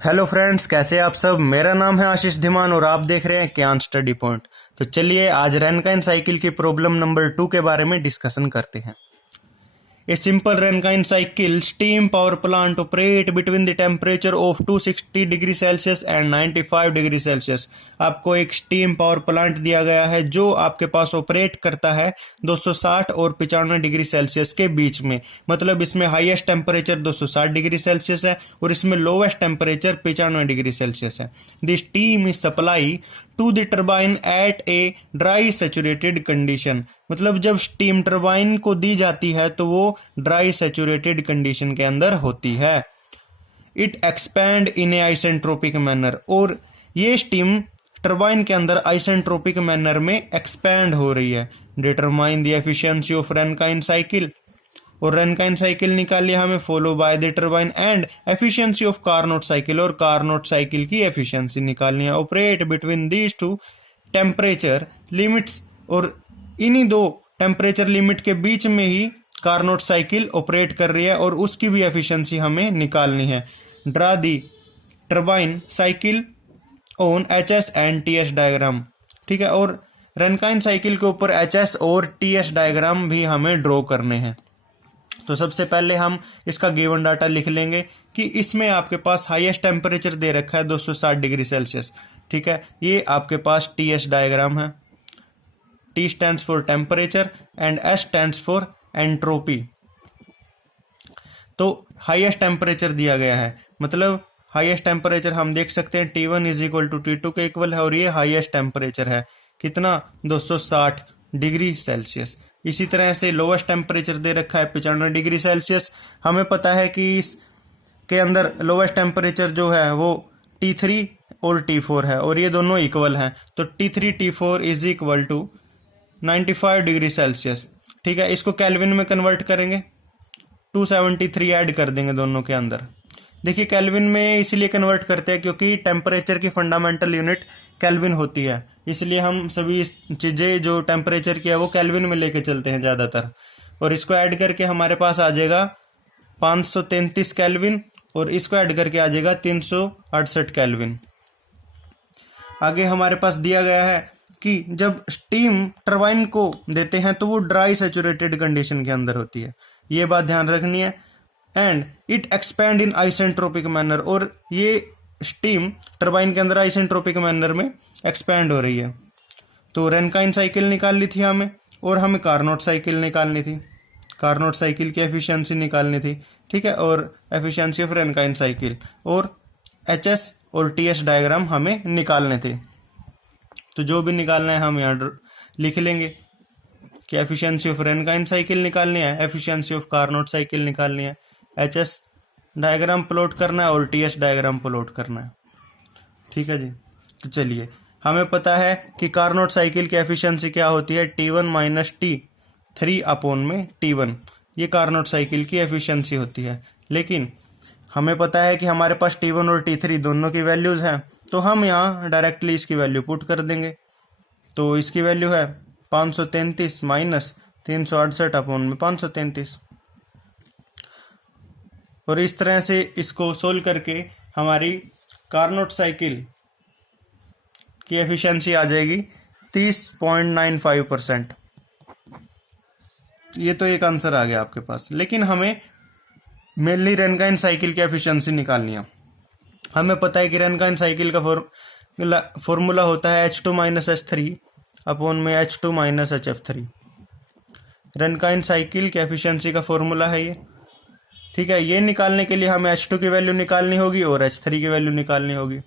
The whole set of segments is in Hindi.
हेलो फ्रेंड्स, कैसे आप सब। मेरा नाम है आशीष धीमान और आप देख रहे हैं ज्ञान स्टडी पॉइंट। तो चलिए आज रैनकाइन साइकिल की प्रॉब्लम नंबर 2 के बारे में डिस्कशन करते हैं। A simple Rankine cycle steam power plant operate between the temperature of 260 degree Celsius and 95 degree Celsius. आपको एक स्टीम पावर प्लांट दिया गया है जो आपके पास ऑपरेट करता है 260 और 95 डिग्री सेल्सियस के बीच में। मतलब इसमें हाईएस्ट टेम्परेचर 260 डिग्री सेल्सियस है और इसमें लोवेस्ट टेम्परेचर 95 डिग्री सेल्सियस है। The steam is supply to the turbine at a dry saturated condition. मतलब जब स्टीम टर्बाइन को दी जाती है तो वो ड्राई सैचुरेटेड कंडीशन के अंदर होती है। It expand in A isentropic manner, और ये स्टीम टर्बाइन के अंदर आइसेंट्रोपिक मैनर में एक्सपैंड हो रही है। Determine the efficiency of Rankine cycle, और रैनकाइन साइकिल निकालिए हमें, follow by the turbine and efficiency of Carnot cycle, और कार्नोट साइकिल की एफिशिएंसी निकालनी है। Operate between these two temperature limits, और इन्हीं दो टेम्परेचर लिमिट के बीच में ही कार्नोट साइकिल ऑपरेट कर रही है और उसकी भी एफिशिएंसी हमें निकालनी है। Draw the turbine cycle on HS and TS diagram. ठीक है, और रैनकाइन साइकिल के ऊपर एचएस और टीएस डायग्राम भी हमें ड्रॉ करने हैं। तो सबसे पहले हम इसका गिवन डाटा लिख लेंगे कि इसमें आपके पास हाईएस्ट टेम्परेचर दे रखा है 260 डिग्री सेल्सियस। ठीक है, ये आपके पास टीएस डायग्राम है। T stands for temperature and S stands for entropy। तो हाईएस्ट टेम्परेचर दिया गया है, मतलब हाईएस्ट टेम्परेचर हम देख सकते हैं T1 is equal to T2 के इक्वल है, और ये हाईएस्ट टेम्परेचर है कितना, 260 डिग्री सेल्सियस। इसी तरह से लोवेस्ट टेम्परेचर दे रखा है 95 डिग्री सेल्सियस। हमें पता है कि इसके अंदर लोवेस्ट टेम्परेचर जो है वो T3 और T4 है, और ये दोनों इक्वल हैं। तो T3 T4 is equal to 95 degree Celsius. ठीक है, इसको केल्विन में कन्वर्ट करेंगे, 273 ऐड कर देंगे दोनों के अंदर। देखिए केल्विन में इसलिए कन्वर्ट करते हैं क्योंकि टेम्परेचर की फंडामेंटल यूनिट केल्विन होती है, इसलिए हम सभी चीज़ें जो टेम्परेचर की है वो केल्विन में लेके चलते हैं ज़्यादातर। और इसको ऐड करके हमारे पास आ जाएगा 533 केल्विन, और इसको ऐड करके आ जाएगा 368 केल्विन। आगे हमारे पास दिया गया है कि जब स्टीम टरबाइन को देते हैं तो वो ड्राई सैचुरेटेड कंडीशन के अंदर होती है, ये बात ध्यान रखनी है। And it expand in isentropic manner, और ये स्टीम टरबाइन के अंदर आइसेंट्रोपिक मैनर में एक्सपैंड हो रही है। तो रैनकाइन साइकिल निकाल ली थी हमें, और हमें कार्नोट साइकिल निकालनी थी, कार्नोट साइकिल की एफिशिएंसी निकालनी थी। ठीक है, और एफिशिएंसी ऑफ रैनकाइन साइकिल, और एचएस और टीएस डायग्राम हमें निकालने थे। तो जो भी निकालना है हम यहाँ लिख लेंगे कि एफिशिएंसी ऑफ रैनकाइन साइकिल निकालनी है, एफिशिएंसी ऑफ कार्नोट साइकिल निकालनी है, एचएस डायग्राम प्लॉट करना है और टीएस डायग्राम प्लॉट करना है। ठीक है जी, तो चलिए हमें पता है कि कार्नोट साइकिल की एफिशिएंसी क्या होती है, T1 माइनस T3 अपॉन में T1, ये कार्नोट साइकिल की एफिशिएंसी होती है। लेकिन हमें पता है कि हमारे पास T1 और T3 दोनों की वैल्यूज हैं, तो हम यहाँ डायरेक्टली इसकी वैल्यू पुट कर देंगे। तो इसकी वैल्यू है 533 माइनस 368 अपॉन में 533, और इस तरह से इसको सोल्व करके हमारी कार्नोट साइकिल की एफिशिएंसी आ जाएगी 30.95%। ये तो एक आंसर आ गया आपके पास, लेकिन हमें मेनली रैनकाइन साइकिल की एफिशिएंसी निकालनी है। हमें पता है कि रैनकाइन साइकिल का फॉर्मूला होता है H2 माइनस H3 अपॉन में H2 माइनस HF3। रैनकाइन साइकिल की एफिशिएंसी का फॉर्मूला है ये। ठीक है, ये निकालने के लिए हमें H2 की वैल्यू निकालनी होगी और H3 की वैल्यू निकालनी होगी।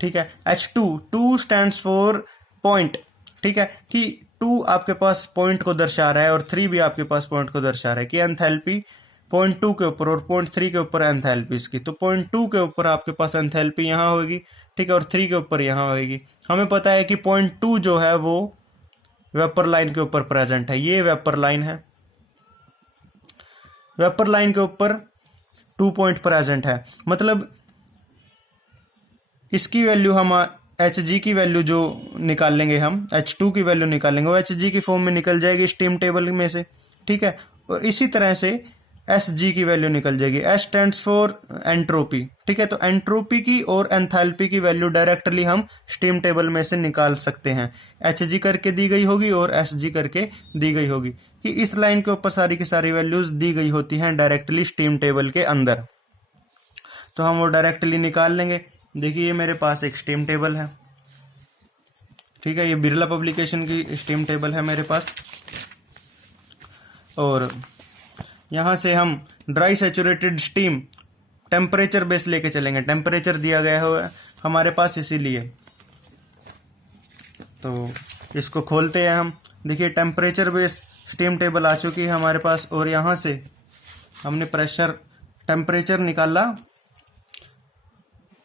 ठीक है, H2 स्टैंड्स फॉर पॉइंट। ठीक है, कि 2 आपके पास पॉइंट को दर्शा रहा है और 3 भी आपके पास पॉइंट को दर्शा रहा है कि एंथैल्पी 0.2 के ऊपर और 0.3 के ऊपर एंथैल्पी इसकी। तो 0.2 के ऊपर आपके पास एंथैल्पी यहाँ होगी, ठीक है, और 3 के ऊपर यहाँ होगी। हमें पता है कि 0.2 जो है वो वेपर लाइन के ऊपर प्रेजेंट है, ये वेपर लाइन है, वेपर लाइन के ऊपर 2 पॉइंट प्रेजेंट है। मतलब इसकी वैल्यू हम Hg की वैल्यू जो निकाल लेंगे, हम H2 की वैल्यू निकालेंगे, वो Hg की फॉर्म में निकल जाएगी स्टीम टेबल में से। ठीक है, और इसी तरह से एस जी की वैल्यू निकल जाएगी। एस स्टैंड्स फॉर एंट्रोपी, ठीक है। तो एंट्रोपी की और एंथैल्पी की वैल्यू डायरेक्टली हम स्टीम टेबल में से निकाल सकते हैं। एच जी करके दी गई होगी और एस जी करके दी गई होगी, कि इस लाइन के ऊपर सारी की सारी वैल्यूज दी गई होती हैं डायरेक्टली स्टीम टेबल के अंदर। तो हम वो डायरेक्टली निकाल लेंगे। देखिए ये मेरे पास एक स्टीम टेबल है, ठीक है। ये बिरला पब्लिकेशन की स्टीम टेबल है मेरे पास, और यहां से हम dry saturated steam temperature base लेके चलेंगे। टेम्परेचर दिया गया है हमारे पास, इसीलिए तो इसको खोलते हैं हम। देखिए टेम्परेचर बेस स्टीम टेबल आ चुकी है हमारे पास, और यहां से हमने प्रेशर टेम्परेचर निकाला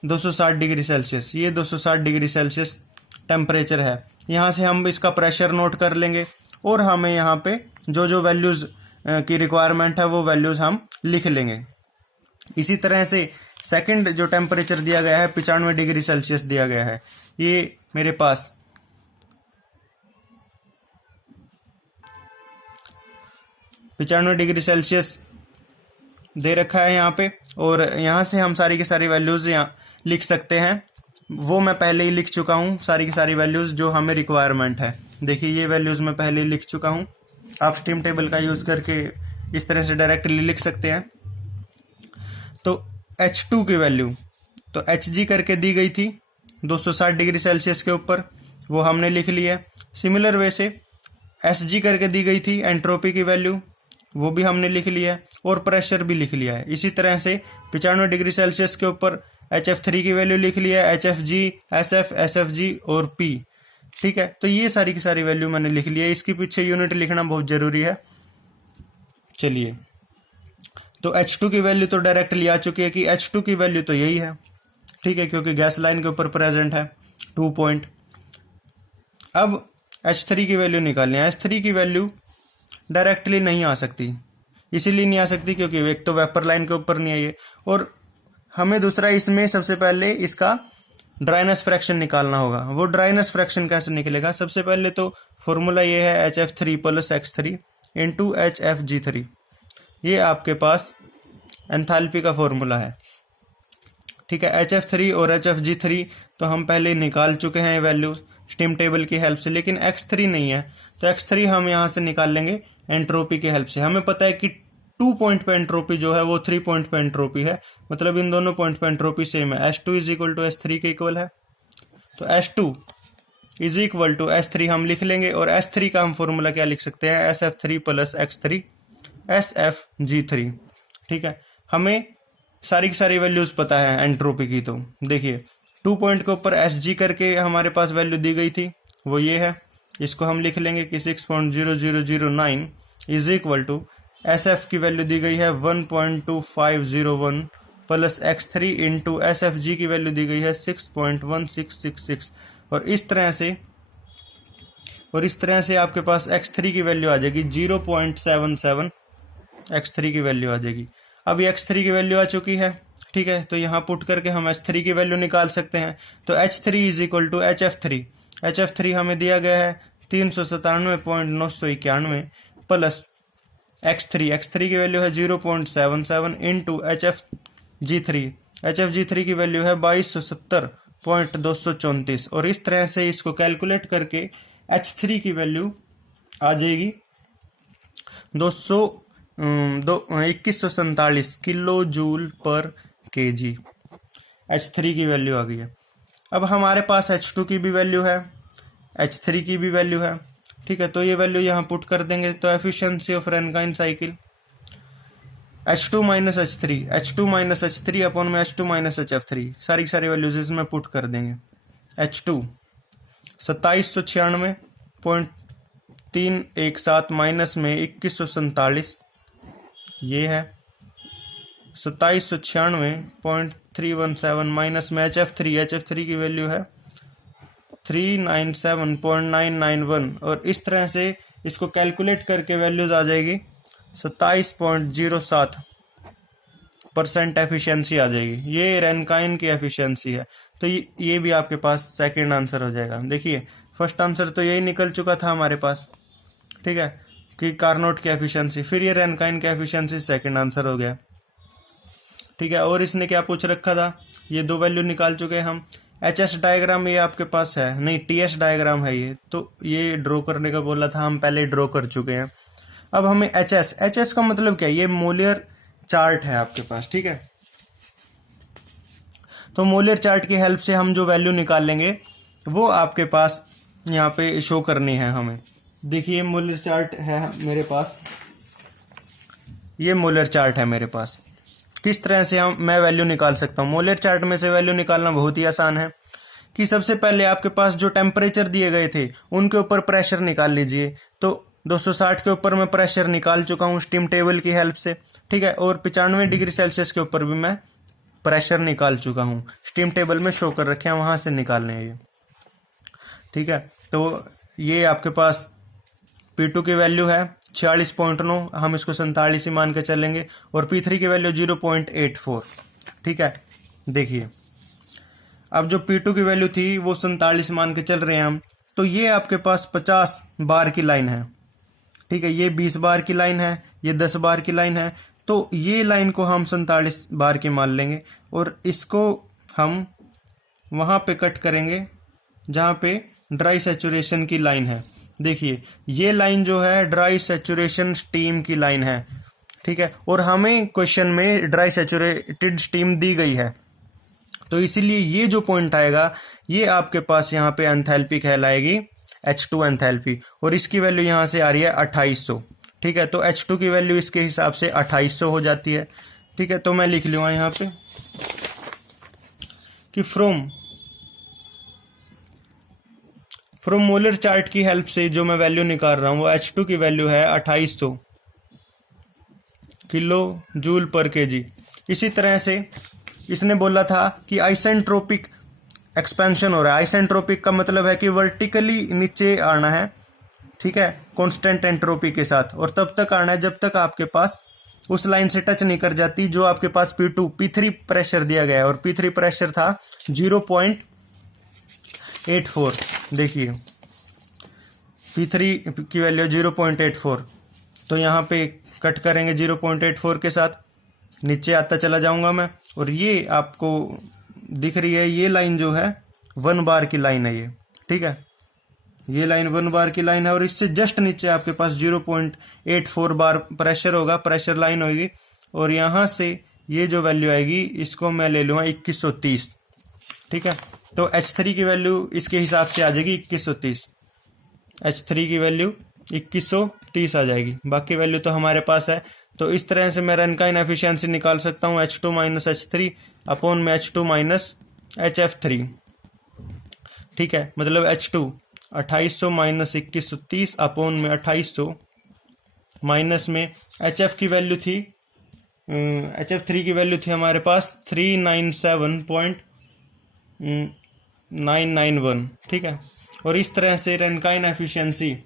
260 डिग्री सेल्सियस। ये 260 डिग्री सेल्सियस टेम्परेचर है। यहां से हम इसका प्रेशर नोट कर लेंगे, और हमें यहाँ पे जो जो वैल्यूज की रिक्वायरमेंट है वो वैल्यूज हम लिख लेंगे। इसी तरह से सेकंड जो टेम्परेचर दिया गया है 95 डिग्री सेल्सियस दिया गया है। ये मेरे पास 95 डिग्री सेल्सियस दे रखा है यहाँ पे, और यहाँ से हम सारी की सारी वैल्यूज यहाँ लिख सकते हैं। वो मैं पहले ही लिख चुका हूँ, सारी की सारी वैल्यूज जो हमें रिक्वायरमेंट है। देखिए ये वैल्यूज मैं पहले ही लिख चुका हूँ। आप स्टीम टेबल का यूज करके इस तरह से डायरेक्टली लिख सकते हैं। तो H2 की वैल्यू तो Hg करके दी गई थी 260 डिग्री सेल्सियस के ऊपर, वो हमने लिख लिया। सिमिलर वे से Sg करके दी गई थी एंट्रोपी की वैल्यू, वो भी हमने लिख लिया, और प्रेशर भी लिख लिया है। इसी तरह से 95 डिग्री सेल्सियस के ऊपर HF3 की वैल्यू लिख लिया, HFG, SF, SFG और P, ठीक है। तो ये सारी की सारी वैल्यू मैंने लिख लिया। इसके पीछे यूनिट लिखना बहुत जरूरी है। चलिए, तो H2 की वैल्यू तो डायरेक्टली आ चुकी है कि H2 की वैल्यू तो यही है, ठीक है, क्योंकि गैस लाइन के ऊपर प्रेजेंट है 2 पॉइंट। अब H3 की वैल्यू निकालनी है। H3 की वैल्यू डायरेक्टली नहीं आ सकती, इसीलिए नहीं आ सकती क्योंकि एक तो वेपर लाइन के ऊपर नहीं है ये, और हमें दूसरा इसमें सबसे पहले इसका ड्राइनेस फ्रैक्शन निकालना होगा। वो ड्राइनेस फ्रैक्शन कैसे निकलेगा? सबसे पहले तो फॉर्मूला ये है HF3 + X3 × HFG3। ये आपके पास एंथैल्पी का फॉर्मूला है, ठीक है। HF3 और HFG3 तो हम पहले निकाल चुके हैं वैल्यू स्टीम टेबल की हेल्प से, लेकिन X3 नहीं है, तो X3 हम यहाँ से निकाल लेंगे एंट्रोपी की हेल्प से। हमें पता है कि 2 पॉइंट पे एंट्रोपी जो है वो 3 पॉइंट पे एंट्रोपी है, मतलब इन दोनों पॉइंट पे एंट्रोपी सेम है। H2 = S3 के इक्वल है, तो H2 = S3 हम लिख लेंगे, और S3 का हम फॉर्मूला क्या लिख सकते हैं? SF3 + X3 SFG3, ठीक है। हमें सारी की सारी वैल्यूज पता है एंट्रोपी की। तो देखिए 2 पॉइंट के ऊपर SG करके हमारे पास वैल्यू दी गई थी, वो ये है। इसको हम लिख लेंगे कि 6.0009 = SF की वैल्यू दी गई है 1.2501 + X3 × SFG की वैल्यू दी गई है 6.1666, और इस तरह से आपके पास X3 की वैल्यू आ जाएगी 0.77। X3 की वैल्यू आ जाएगी। अब ये X3 की वैल्यू आ चुकी है, ठीक है। तो यहाँ पुट करके हम H3 की वैल्यू निकाल सकते हैं। तो H3 = HF3। HF3 हमें दिया गया है 397.991 + X3 की वैल्यू है 0.77 × HFG3। HFG3 की वैल्यू है 2270.234, और इस तरह से इसको कैलकुलेट करके H3 की वैल्यू आ जाएगी 2147 किलो जूल पर kg। H3 की वैल्यू आ गई है। अब हमारे पास H2 की भी वैल्यू है, H3 की भी वैल्यू है, ठीक है। तो ये वैल्यू यहाँ पुट कर देंगे। तो efficiency of Rankine cycle H2 - H3 upon में H2 - HF3, सारी सारी वैल्यूज इसमें पुट कर देंगे। H2 2796.317 माइनस में 2147, ये है 2796.317 माइनस में HF3 की वैल्यू है 397.991, और इस तरह से इसको कैलकुलेट करके वैल्यूज आ जाएगी 27.07% एफिशिएंसी आ जाएगी। ये रैनकाइन की एफिशिएंसी है। तो ये भी आपके पास सेकंड आंसर हो जाएगा। देखिए फर्स्ट आंसर तो यही निकल चुका था हमारे पास, ठीक है। कि कार्नोट की एफिशिएंसी, फिर ये रैनकाइन की एफिशिएंसी, सेकंड आंसर हो गया। ठीक है, और इसने क्या पूछ रखा था, ये दो वैल्यू निकाल चुके हैं हम। एच डायग्राम ये आपके पास है, नहीं टी डायग्राम है ये, तो ये ड्रॉ करने का बोला था, हम पहले ड्रॉ कर चुके हैं। अब हमें एच का मतलब क्या है, ये मोलियर चार्ट है आपके पास। ठीक है, तो मोलियर चार्ट की हेल्प से हम जो वैल्यू निकाल लेंगे वो आपके पास यहाँ पे शो करनी है हमें। देखिए मोलियर चार्ट है मेरे पास, ये मोलियर चार्ट है मेरे पास। किस तरह से मैं वैल्यू निकाल सकता हूँ मोलियर चार्ट में से? वैल्यू निकालना बहुत ही आसान है कि सबसे पहले आपके पास जो टेम्परेचर दिए गए थे उनके ऊपर प्रेशर निकाल लीजिए। तो 260 के ऊपर मैं प्रेशर निकाल चुका हूँ स्टीम टेबल की हेल्प से। ठीक है, और 95 डिग्री सेल्सियस के ऊपर भी मैं प्रेशर निकाल चुका हूँ, स्टीम टेबल में शो कर रखे हैं, वहां से निकालने हैं ये। ठीक है, तो ये आपके पास P2 की वैल्यू है 46.9, हम इसको 47 ही मान के चलेंगे, और P3 की वैल्यू 0.84। ठीक है, देखिए अब जो P2 की वैल्यू थी वो 47 मान के चल रहे हैं हम, तो ये आपके पास 50 बार की लाइन है। ठीक है, ये 20 बार की लाइन है, ये 10 बार की लाइन है, तो ये लाइन को हम 47 बार की मान लेंगे और इसको हम वहां पे कट करेंगे जहां पे ड्राई सैचुरेशन की लाइन है। देखिए ये लाइन जो है ड्राई सैचुरेशन स्टीम की लाइन है। ठीक है, और हमें क्वेश्चन में ड्राई सैचुरेटेड स्टीम दी गई है, तो इसीलिए ये जो पॉइंट आएगा ये आपके पास यहाँ पे एंथैल्पी कहलाएगी, H2 एंथैल्पी, और इसकी वैल्यू यहाँ से आ रही है 2800। ठीक है, तो H2 की वैल्यू इसके हिसाब से 2800 हो जाती है। ठीक है, तो मैं लिख लूँगा यहाँ पे कि फ्रॉम मोलर चार्ट की हेल्प से जो मैं वैल्यू निकाल रहा हूँ वो H2 की वैल्यू है 2800 किलो जूल पर केजी। इसी तरह से इसने बोला था कि आइसेंट्रोपिक एक्सपेंशन हो रहा है। आइसेंट्रोपिक का मतलब है कि वर्टिकली नीचे आना है, ठीक है, कांस्टेंट एंट्रोपी के साथ, और तब तक आना है जब तक आपके पास उस लाइन से टच नहीं कर जाती जो आपके पास P3 प्रेशर दिया गया है, और P3 प्रेशर था 0.84। देखिए P3 की वैल्यू 0.84, तो यहाँ पे कट करेंगे 0.84 के साथ, नीचे आता चला जाऊंगा मैं, और ये आपको दिख रही है ये लाइन जो है 1 बार की लाइन है ये। ठीक है, ये लाइन 1 बार की लाइन है, और इससे जस्ट नीचे आपके पास 0.84 बार प्रेशर होगा, प्रेशर लाइन होगी, और यहां से ये जो वैल्यू आएगी इसको मैं ले लूंगा 2130। ठीक है, तो H3 की वैल्यू इसके हिसाब से आ जाएगी 2130, H3 की वैल्यू 2130 आ जाएगी, बाकी वैल्यू तो हमारे पास है। तो इस तरह से मैं रनकाइन एफिशिएंसी निकाल सकता हूँ H2 माइनस H3 अपॉन में H2 माइनस HF3। ठीक है, मतलब H2 2800 माइनस 2130 अपॉन में 2800 माइनस में HF की वैल्यू थी, HF3 की वैल्यू थी हमारे पास 397.991। ठीक है, और इस तरह से रनकाइन एफिशिएंसी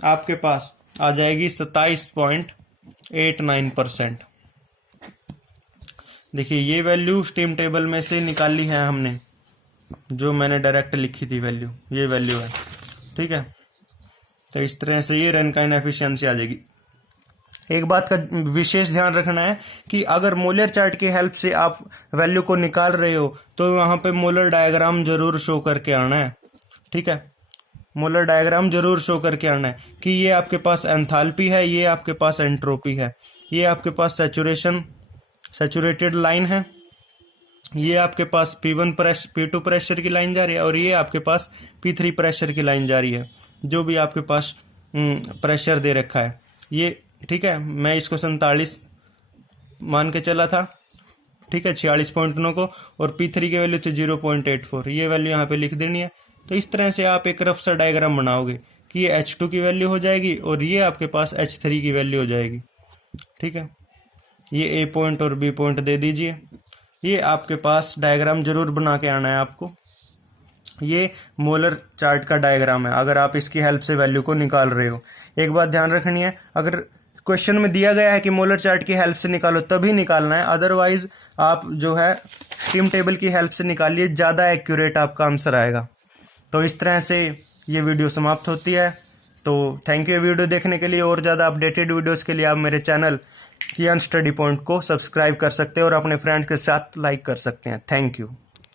आपके पास आ जाएगी 27.89%। देखिए ये वैल्यू स्टीम टेबल में से निकाली है हमने, जो मैंने डायरेक्ट लिखी थी वैल्यू, ये वैल्यू है। ठीक है, तो इस तरह से ये रनकाइन एफिशिएंसी आ जाएगी। एक बात का विशेष ध्यान रखना है कि अगर मोलर चार्ट की हेल्प से आप वैल्यू को निकाल रहे हो तो वहां पे मोलर डायग्राम जरूर शो करके आना है। ठीक है, मोलर डायग्राम जरूर शो करके आना है कि ये आपके पास एंथैल्पी है, ये आपके पास एंट्रोपी है, ये आपके पास सैचुरेटेड लाइन है, ये आपके पास P2 प्रेशर की लाइन जा रही है, और ये आपके पास P3 प्रेशर की लाइन जा रही है, जो भी आपके पास प्रेशर दे रखा है ये। ठीक है, मैं इसको 47 मान के चला था। ठीक है, 46.9 को, और P3 की वैल्यू थी 0.84, ये वैल्यू यहाँ पे लिख देनी है। तो इस तरह से आप एक रफ सा डायग्राम बनाओगे कि ये H2 की वैल्यू हो जाएगी और ये आपके पास H3 की वैल्यू हो जाएगी। ठीक है, ये A पॉइंट और B पॉइंट दे दीजिए। ये आपके पास डायग्राम जरूर बना के आना है आपको। ये मोलर चार्ट का डायग्राम है अगर आप इसकी हेल्प से वैल्यू को निकाल रहे हो। एक बात ध्यान रखनी है, अगर क्वेश्चन में दिया गया है कि मोलर चार्ट की हेल्प से निकालो तभी निकालना है, अदरवाइज आप जो है स्टीम टेबल की हेल्प से निकालिए, ज़्यादा एक्यूरेट आपका आंसर आएगा। तो इस तरह से ये वीडियो समाप्त होती है। तो थैंक यू वीडियो देखने के लिए। और ज़्यादा अपडेटेड वीडियोस के लिए आप मेरे चैनल कियान स्टडी पॉइंट को सब्सक्राइब कर सकते हैं और अपने फ्रेंड्स के साथ लाइक कर सकते हैं। Thank you.